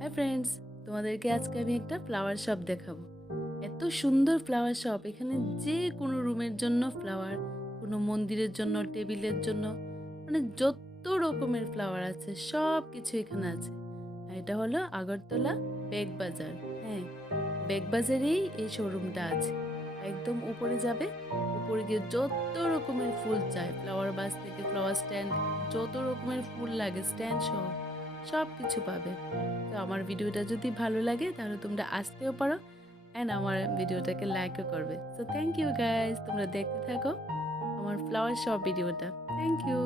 Hi friends, তোমাদেরকে আজকে আমি একটা ফ্লাওয়ার শপ দেখাবো। এত সুন্দর ফ্লাওয়ার শপ। এখানে যে কোনো রুমের জন্য ফ্লাওয়ার, কোনো মন্দিরের জন্য, টেবিলের জন্য, মানে যত রকমের ফ্লাওয়ার আছে সব কিছু এখানে আছে। আর এটা হলো আগরতলা বেগ বাজার। হ্যাঁ, বেগ বাজারেই এই শোরুমটা আছে। একদম উপরে যাবে, উপরে গিয়ে যত রকমের ফুল চাই, ফ্লাওয়ার বাস থেকে ফ্লাওয়ার স্ট্যান্ড, যত রকমের ফুল লাগে স্ট্যান্ড সহ সব কিছু পাবে। তো আমার ভিডিওটা যদি ভালো লাগে তাহলে তোমরা আসতেও পারো, অ্যান্ড আমার ভিডিওটাকে লাইকও করবে। সো থ্যাংক ইউ গাইজ, তোমরা দেখতে থাকো আমার ফ্লাওয়ার শপ ভিডিওটা। Thank you.